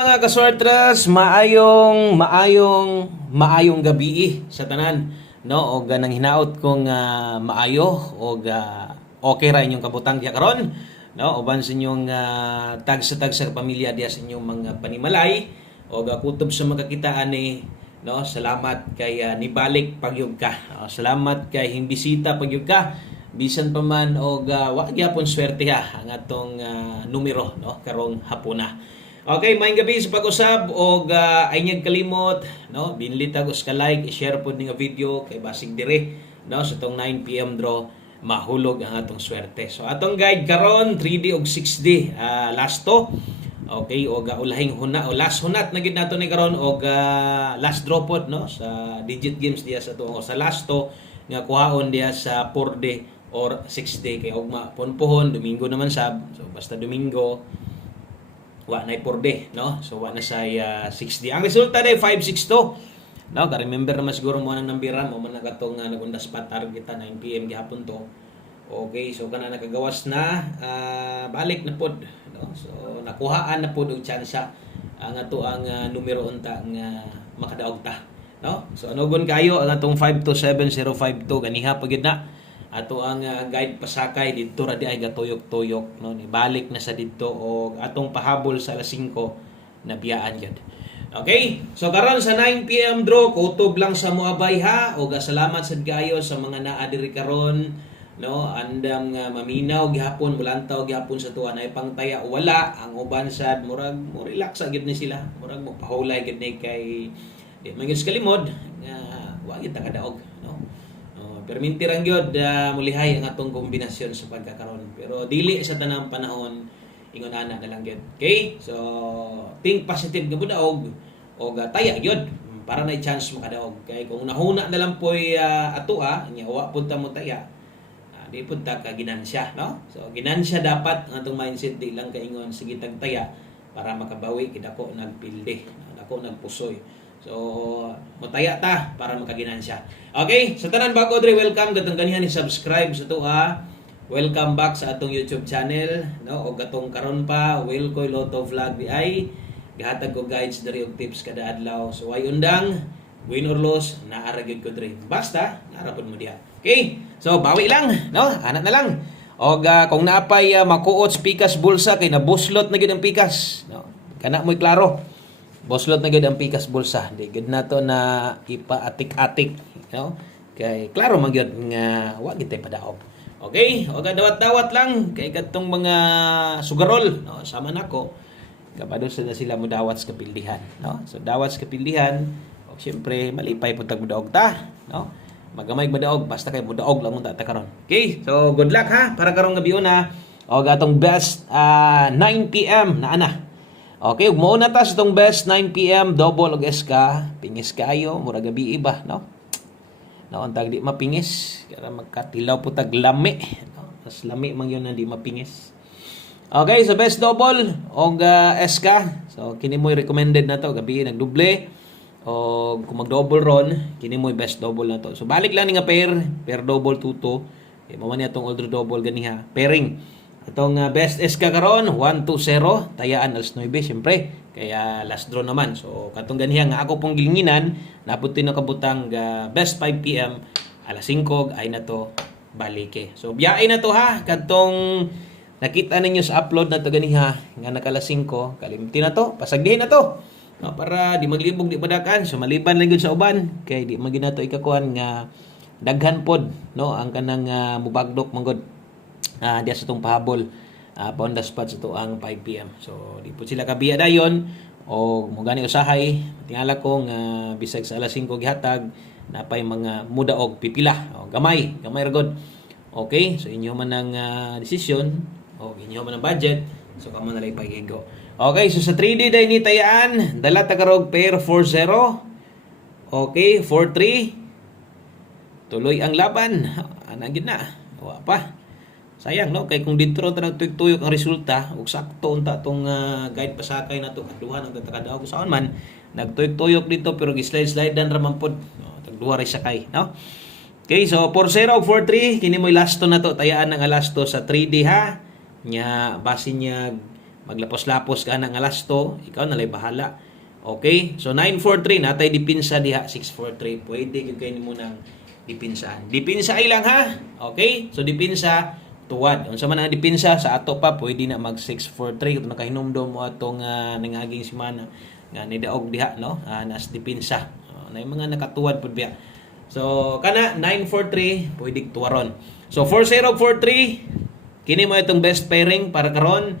Mga kaswartras, maayong gabi sa tanan, no? Og nang hinaot kong maayo og okay ra inyong kabutang diha karon, no? Uban sa inyong tag sa pamilya diha sa inyong mga panimalay og kutob sa magkakitaan ni, no? Salamat kay nibalik pagyud ka. Salamat kay himbisita pagyud ka. Bisan pa man og wa gyapon swerte ha ang atong numero, no? Karong hapuna. Okay, maayong gabi sa pag-usab og ay niyag kalimot, no? Binlitag us ka like, i-share pod ning video kay basig dire, no? Sa tong 9 PM draw mahulog ang atong swerte. So atong guide karon 3D og 6D last to. Okay, og ulahing huna o last hunat na gid nato ni karon og last draw pod, no? Sa digit games diya sa tuong sa last to nga kuhaon diya sa 4D or 6D kay ugma ponpohon Domingo naman sab. So basta Domingo wa na 4D, no? So wa na sa 6D. Ang resulta day 562. No, ka-remember naman siguro mo nang nambira mo man nagatong nagundas pa target 9 PM gihapon to. Okay, so kana nakagawas na balik na pod, no? So nakuhaan na pod og tsansa ang ato ang numero unta nga makadaog ta, no? So anugon kayo ang atong 527052 ganiha pagid na ato ang guide pasakay didto ra di ay gatuyok-tuyok, no? Nibalik na sa didto og atong pahabol sa alas 5 na biyaan gyud. Okay? So karon sa 9 PM draw kutob lang sa moabay ha og salamat sad kayo sa mga naa diri karon, no? Andam nga maminaw gihapon mulantaw gihapon sa tuwa na pangtaya wala ang uban sad murag mo relax gid ni sila murag mo pahulay gid ni kay di man gyud kalimod nga wa gyud ta kadaog, no? Permintirang gyud mulihay ang atong kombinasyon sa pagkakaron. Pero dili sa tanang panahon ingon ana na lang gyud. Okay? So think positive gyud daog og taya gyud para na chance makadaog. Kay kung nahuna na lang poy atoa nya wa pud ta mo taya. Di pud ta ka ginansya, no? So ginansya dapat ang atong mindset di lang kaingon sige tagtaya para makabawi kid ako nagpilde, ako nagpusoy. So, mataya ta para makaginansya. Okay? Sa tanan bago dre, welcome gatong ganihan ni subscribe sa tuwa. Welcome back sa atong YouTube channel, no? O gatong karon pa, Wilcoy Lotto Vlog di ay gihatag ko guides diri og tips kada adlaw. So, way undang, win or loss, naara gyud ko dre. Basta naara pud mo diha. Okay? So, bawi lang, no? Ana na lang. Og kung naapay makuot pikas bulsa kay nabuslot na gyud ang pikas, no? Kana mo'y klaro. Boslot na gud ang pikas bulsa. Di gud nato na ipaatik-atik, no? Kay klaro man gyud nga wa gid tay padaog. Okay? O dawat-dawat lang kay kadtong mga sugarol, no? Sama nako. Kabado na sila mudawat sa kapildihan, no? So dawat sa kapildihan, o syempre malipay pud tag mudaog ta, no? Magamay madaog basta kay mudaog lang ta karon. Okay? So good luck ha para karong gabi na. O atong best 9 PM na ana. Okay, ug mao na ta sa itong best 9 PM double og SK, pingis kayo mura gabi iba, no? No, antag di mapingis, kaya magkatilaw po tag lami, no? Mas lami man yun na di mapingis. Okay, so best double og SK. So kini mo recommended na to gabi nagduble o kung mag-double ron, kini mo best double na to. So balik lang ni nga pair double tuto. Okay, mo man atong older double ganiha, pairing. Itong best SK karon 120 tayaan alas 9 syempre kaya last draw naman. So katong ganiha nga ako pong gilinginan naputi na kabutang best 5 PM alas 5 ay na to balike. So biyahe na to ha katong nakita ninyo sa upload na to ganiha nga nakalas 5 kalimti na to pasagdihin na to, no? Para di maglibog di padakan so maliban lang gyud sa uban kay di magina to ikakuan nga daghan pod, no? Ang kanang mubagdok manggod diya sa itong pahabol on the spot sa ito ang 5 PM. So, di po sila kabiya dayon o mugani usahay. Tingala ko nga bisag sa alas 5 gihatag napay mga mudaog pipila. O, gamay ragod. Okay? So, inyo man ang desisyon o inyo man ang budget. So, kamo na lang pagigo. Okay? So, sa 3D day ni tayaan, dala tagarog pair 4-0. Okay? 4-3. Tuloy ang laban. Anagid na. Wa pa. Sayang, no? Kay kung dito ron ta nagtuyok-tuyok ang resulta ug sakto unta tong guide pasakay na to kaduha ng tatakadaog sa man nagtuyok-tuyok dito pero gi-slide dan ra man pod, no? Tagduha ra sakay, no? Okay, so 4-0 ug 4-3 kini moy last to na to tayaan ng last to sa 3D ha nya base niya maglapos-lapos ka na nga lasto, ikaw na lay bahala. Okay? So 943 natay dipinsa diha 643. Pwede gyud kay nimo nang dipinsahan. Dipinsa ay lang ha. Okay? So dipinsa tuwad. Unsa man ang dipinsa sa ato pa pwede na mag 643 kung nakahinumdom mo atong nangaging semana nga nidaog diha no. Nas dipinsa. Na mga nakatuwad pud biya. So kana 943 pwede tuwaron. So 4043 kini mo itong best pairing para karon.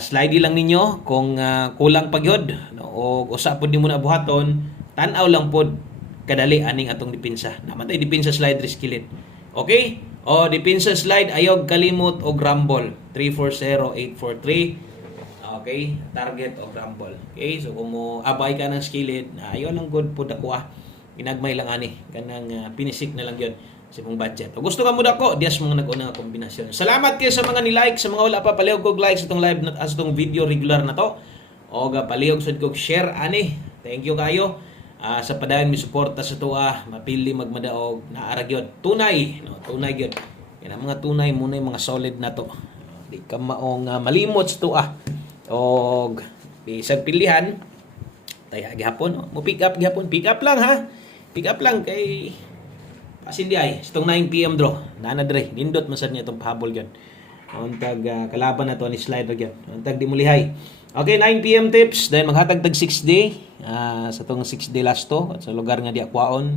Slide lang ninyo kung kulang pagyod no, o usa pud nimo na buhaton, tan-aw lang pod kadali aning atong dipinsa. Naman tay dipinsa slide riskilit. Okay? O dipinsa slide ayog kalimot og rumble 340843. Okay? Target og rumble. Okay? So kung mo abay ka ng skillet, ayo lang good pod ako Inagmay lang ani kanang pinisik na lang yon sa mong budget. O gusto ka mo dako, dias mga nag-una nga kombinasyon. Salamat kayo sa mga ni-like, sa mga wala pa palihog kog like sa itong live na as itong video regular na to. O palihog sad kog share ani. Thank you kayo sa padayon mi suporta sa tuwa, mapili magmadaog naara gyud. Tunay, no, tunay gyud. Yan ang mga tunay muna yung mga solid na to. Di ka maong malimot sa tuwa. Og bisag pilihan taya gihapon, mo pick up gihapon, pick up lang ha. Pick up lang kay Pasindi ay, itong 9 PM draw. Nanadre, nindot masad niya itong pahabol yun. Untag kalaban na to ni slide yun. Untag di mulihay. Okay, 9 PM tips. Dahil maghatag tag 6 day. Sa itong 6 day last to. At sa lugar nga di akwaon.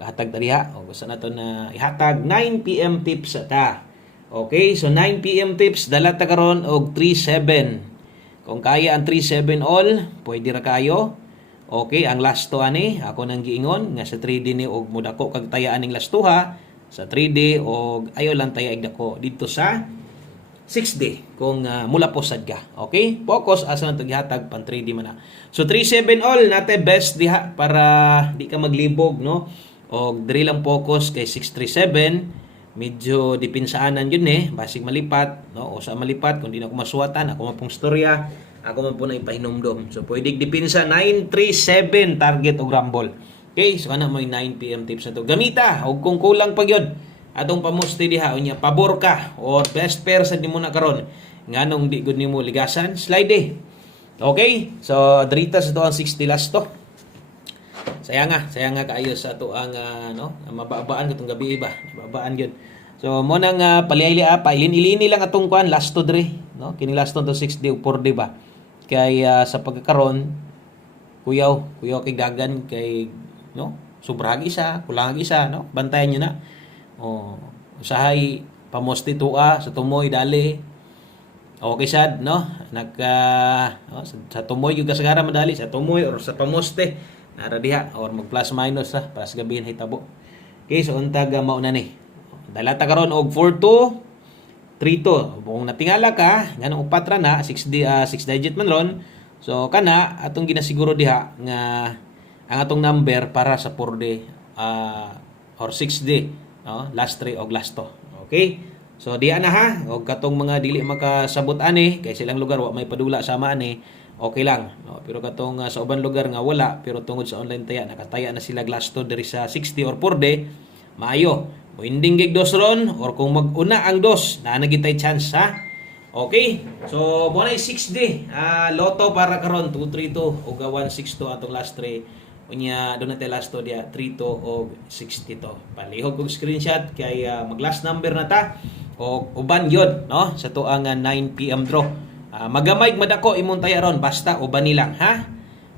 Hatag tariha. O gusto na to na ihatag 9 PM tips ta. Okay, so 9 PM tips. Dala ta karon og 3-7. Kung kaya ang 3-7 all, pwede ra kayo. Okay, ang last to ani, ako nang giingon nga sa 3D ni og mudako kag tayaan ning last to ha. Sa 3D og ayo lang taya igdako dito sa 6D kung mula po sad ka. Okay? Focus asa nang taghatag pan 3D man na. So 3-7 all nate best diha para di ka maglibog no. Og diri lang focus kay 637 medyo dipinsaanan yun basig malipat no o sa malipat kung di na ko masuwatan ako mapong storya ako man po na ipahinumdom. So, pwede dipinsa 937 target o rumble. Okay? So, ano mo yung 9 PM tips na to. Gamita. O kung kulang pa yun. Atong pamusti diha. O niya, pabor ka. Or best pair sa di mo na karon. Nga nung di good ni mo ligasan. Slide Okay? So, drita sa to ang 60 last to. Sayang nga kaayo sa to ang mababaan itong gabi iba. Mababaan yun. So, mo nang paliyali pa. Ilin-ilini lang atong kuan last to dre. No? Kini last to 6 day o 4 day ba? Kay sa pagkakaron kuyaw kay dagan kay no sobrang isa kulang isa no bantayan niyo na usahay pamosti tua sa tumoy dali okay sad no sa tumoy yung kasagara madali sa tumoy or sa pamoste nara diha or mag plus minus para sa gabihin hitabo. Okay, so untag mao na ni dalata karon og 4-2 3-2. Kung natingala ka, nga nung upat ra na, 6 digit man ron. So, kana, atong ginasiguro diha, nga ang atong number para sa 4D or 6D. No? Last 3 o last 2. Okay? So, diya na ha. O katong mga dili makasabot ani, kay silang lugar, wa may padula sama ani, okay lang. No? Pero katong sa uban lugar nga wala, pero tungod sa online taya, nakataya na sila last 2 diri sa 60 or 4D, maayo. O ending gig dos ron or kung mag-una ang dos na nagitay chance ha. Okay? So mo na 6D. Loto para karon 232 o 162 atong last 3. Unya do na tay last 2 dia 32 o 62. Palihog kog screenshot kay mag last number na ta. O uban yun no sa tuang 9 PM draw. Magamay madako imong taya ron basta uban ni lang ha.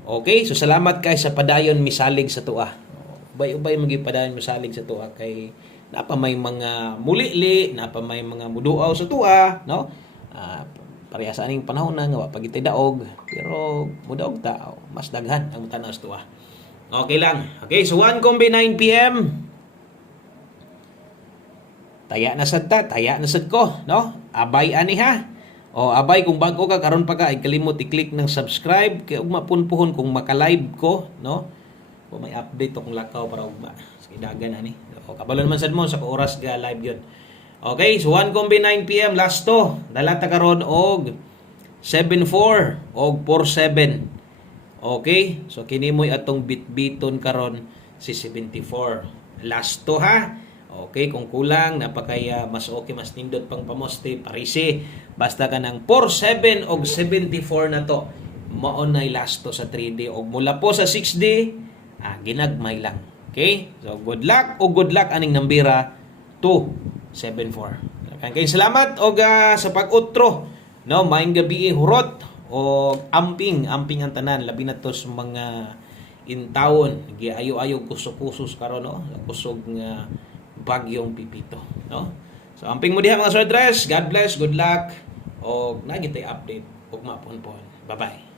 Okay? So salamat kay sa padayon misalig sa tua. Ubay-ubay magipadayon misalig sa tua kay napa may mga mulili, napa may mga muduaw sa tua, no? Pareha sa aning panahon na nga pagitay daog, pero mudaog ta, mas daghan ang tanaw sa tua. Okay lang. Okay, so 1 combi 9 PM. Taya na sad ko, no? Abay ani ha. O abay kung bago ka karon pa ka ay kalimot i-click ng subscribe kay ug mapunpuhon kung maka-live ko, no? Kung may update akong lakaw para ugma. Sige dagan ani. O kabalo naman sad mo sa oras ga live yun. Okay, so 1 combi 9 PM last to. Dalata karon og 7-4 og 4-7. Okay, so kini mo'y atong bitbiton karon si 74. Last to ha. Okay, kung kulang, napakaya mas okay, mas nindot pang pamoste, parisi. Basta ka ng 47 o 74 na to. Maon na lasto sa 3D. O mula po sa 6D, ginagmay lang. Okay? So, good luck o good luck aning nambira 274. Kayong salamat o sa pag-utro. No, maayong gabi hurot o amping ang tanan. Labi na to sa mga intawon. Giayo-ayo kusog-kusos karon no? Kusog nga bagyong Pipito, no? So amping mo diha mga swordress. God bless, good luck. O nagitay update ug mapon-pon. Bye-bye.